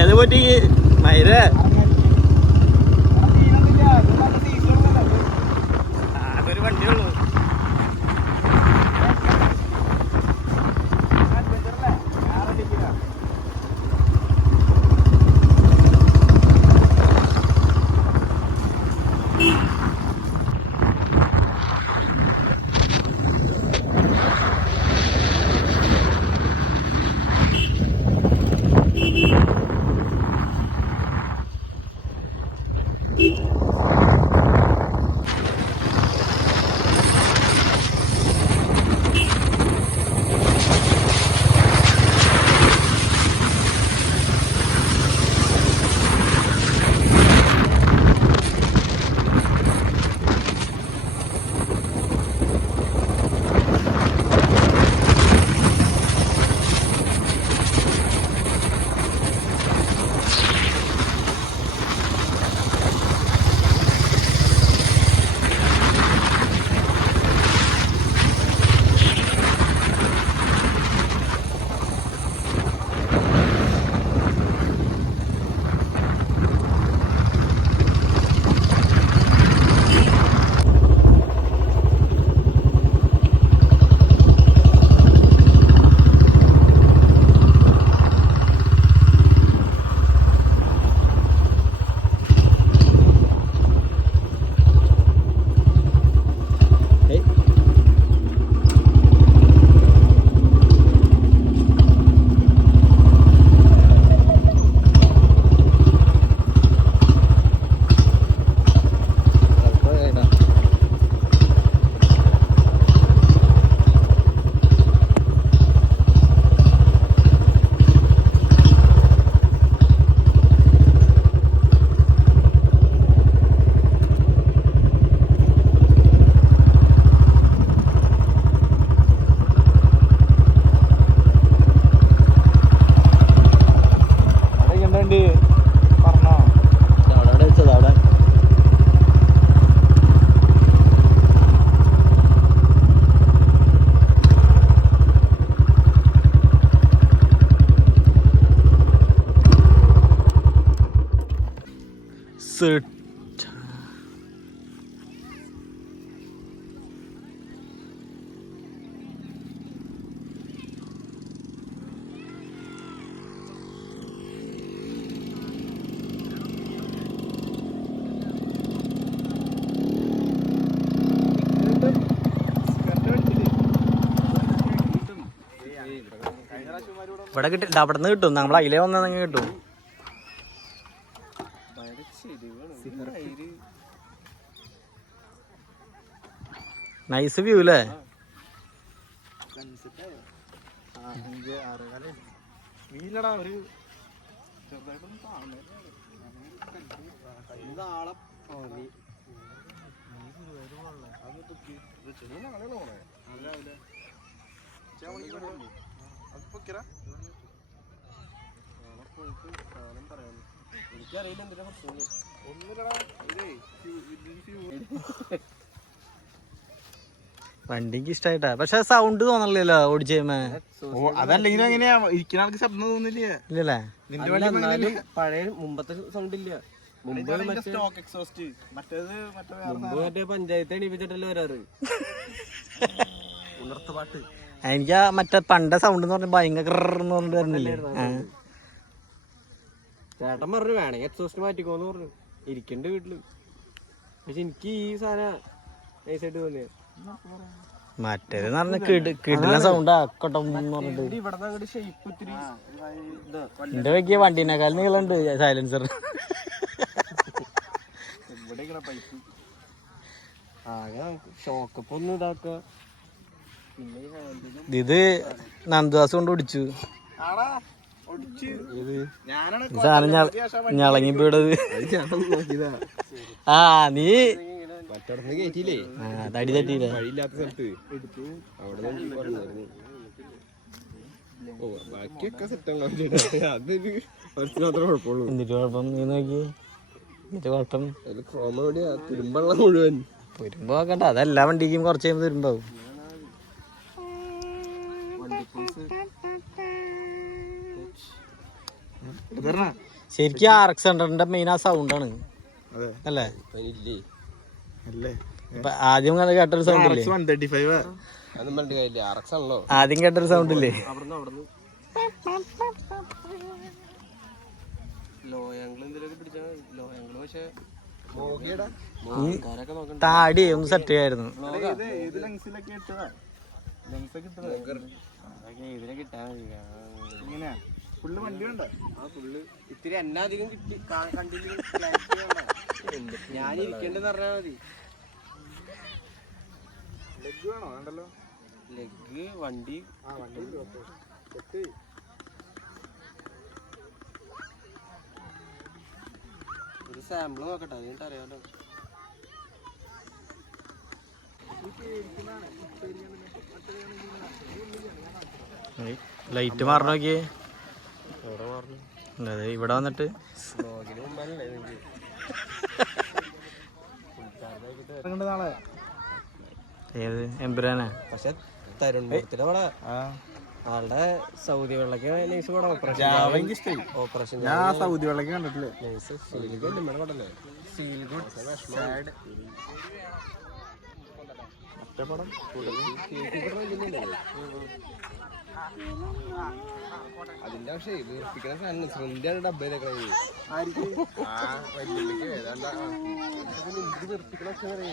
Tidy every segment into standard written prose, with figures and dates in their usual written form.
ഏത് പറ്റി മൈര അതൊരു വണ്ടിയുള്ളൂ. ഇവിടെ കിട്ടില്ല, അവിടെ നിന്ന് കിട്ടും. നമ്മൾ അതിലേ വന്നെങ്കിൽ കിട്ടും. നൈസ് വ്യൂ അല്ലേ? എനിക്കറിയില്ല എന്തിനാ പ്രശ്നം. ഒന്നുമില്ലടാ, വണ്ടിക്ക് ഇഷ്ടായിട്ടാ, പക്ഷെ സൗണ്ട് തോന്നണില്ലല്ലോ ഓടിച്ചേമേ. അതല്ലെങ്കിലും എങ്ങനെയാ ഇരിക്കുന്ന ആൾക്ക് ശബ്ദം തോന്നില്ല. ഇല്ലല്ലേ? പഴയ മുമ്പത്തെ സൗണ്ട് ഇല്ല. മുമ്പ് മറ്റേ പഞ്ചായത്ത് എണീപ്പിച്ചിട്ടല്ലേ വരാറ്. ഉണർത്തുപാട്ട്. എനിക്ക് മറ്റേ പണ്ട സൗണ്ട് എന്ന് പറഞ്ഞ ഭയങ്കര പറഞ്ഞിട്ട് വരുന്നില്ലേ? ചേട്ടൻ പറഞ്ഞു വേണമെങ്കിൽ എക്സോസ്റ്റ് മാറ്റിക്കോന്ന് പറഞ്ഞു. ഇരിക്കണ്ട് വീട്ടില്. പക്ഷെ എനിക്ക് ഈ സാധനം നൈസായിട്ട് തോന്നിയ മറ്റേത് പറഞ്ഞ കിടില സൗണ്ട് ആക്കട്ടെ പറഞ്ഞിട്ട്. ഇവിടെ അങ്ങോട്ട് ഷേപ്പ് ഇത്തിരി എന്റെ വയ്ക്കിയ വണ്ടീനെക്കാളും നീളുണ്ട് സൈലൻസർ. പൈപ്പ് ആകെ ഷോക്കപ്പ് ഒന്ന് ഇതാക്ക. ഇത് നന്ദുദാസ് കൊണ്ട് ഓടിച്ചു സാധനം ഞളങ്ങി പോയിടത്. ആ നീ കേറ്റില്ലേ തടി തട്ടിയില്ലേ? വഴിയില്ലാത്ത സ്ഥലത്ത് അവിടെ ബാക്കിയൊക്കെ സെറ്റ് അതൊരു മാത്രമേ കുഴപ്പമുള്ളൂ. എന്നിട്ട് കുഴപ്പം നീ നോക്കി. എന്നിട്ട് കുഴപ്പം ക്രോമ എവിടെയാ തുരുമ്പെള്ളം മുഴുവൻ. തുരുമ്പ് നോക്കണ്ട, അതെല്ലാ വണ്ടിക്കും കുറച്ച് കഴിയുമ്പോൾ തുരുമ്പാവും. ശരിക്കും RX 100ന്റെ മെയിൻ ആ സൗണ്ടാണ് അല്ലേ? ആദ്യം കേട്ടൊരു സൗണ്ട് ഇല്ലേ? ആദ്യം കേട്ടൊരു സൗണ്ട് ഇല്ലേ? താടി ഒന്ന് സെറ്റ് ചെയ്യായിരുന്നു. ഇത്തിരി എന്നെ അധികം കിട്ടി കണ്ടില്ല. ഞാൻ ഇരിക്കേണ്ടെന്ന് പറഞ്ഞാൽ മതി. ലെഗ് വണ്ടി ഒരു സാമ്പിൾ നോക്കട്ടെ, അതിന് അറിയാലോ. ലൈറ്റ് മാറണ നോക്കിയേ. അതെ ഇവിടെ വന്നിട്ട് ഏത് എമ്പുരാനാ? പക്ഷെ തരുൺമൂർത്തിയുടെ പട ആളുടെ സൗദി വെള്ളക്ക് നൈസ് പടം. ഓപ്പറേഷൻ സൗദി വെള്ളക്ക് കണ്ടിട്ടില്ലേ? അതിന്റെ പക്ഷേ വീർപ്പിക്കുന്ന സാധനം ശ്രദ്ധിയാണ് ഡബയിലൊക്കെ.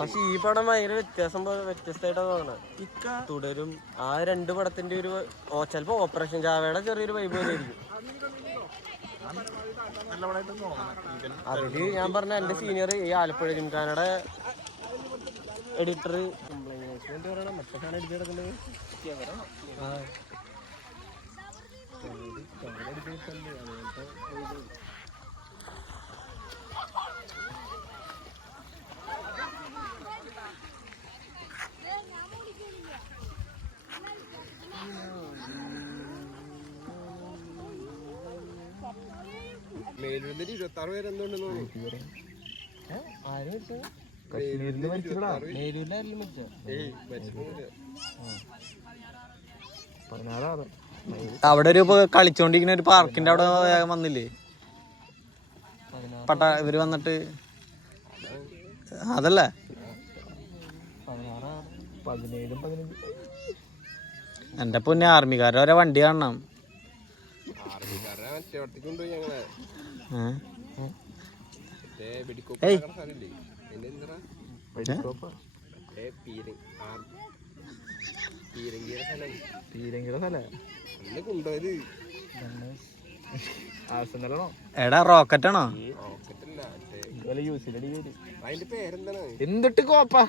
പക്ഷെ ഈ പടം ഭയങ്കര വ്യത്യസ്തമായിട്ടാണ് തോന്നണത്. തുടരും ആ രണ്ട് പടത്തിന്റെ ഒരു ചിലപ്പോ ഓപ്പറേഷൻ ജാവയുടെ ചെറിയൊരു വൈബ് പോലെ ആയിരിക്കും. അതില് ഞാൻ പറഞ്ഞ എന്റെ സീനിയർ ഈ ആലപ്പുഴ ജിംഖാനയുടെ എഡിറ്റർ മറ്റേ സാധനം എഡിറ്റ് കിടക്കുന്നത്. മേലൂരിൽ 26 പേരെന്തുണ്ടെന്ന് തോന്നുന്നു. അവിടെ ഒരു കളിച്ചോണ്ടിരിക്കുന്ന ഒരു പാർക്കിന്റെ അവിടെ വന്നില്ലേ ഇവര് വന്നിട്ട്? അതല്ലേ 17 എന്റെ പൊന്നെ ആർമിക്കാരെ ഓരോ വണ്ടി കാണണം. എടാ റോക്കറ്റാണോ? എന്തിട്ട് കോപ്പാ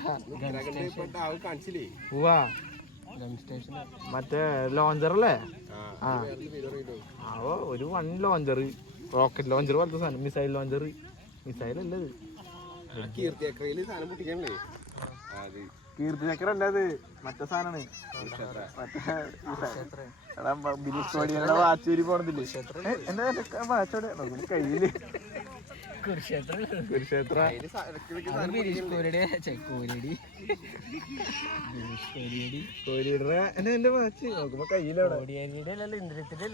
മറ്റേ ലോഞ്ചറല്ലേ? ഒരു വൺ ലോഞ്ചർ, റോക്കറ്റ് ലോഞ്ചർ പോലത്തെ സാധനം. Missile launcher. മിസൈൽ അല്ലത്, കീർത്തി ചക്ര അല്ല അത്, മറ്റേ സാധനമാണ്. വാച്ചൂരി പോണതില്ലേ? എന്താ വാച്ചോടെ കയ്യില് കുരുക്ഷേത്ര കോരിയുടെ എന്റെ മാച്ച് നോക്കുമ്പോ കയ്യിലാണ് ഇന്ദ്രിയത്തിന്റെ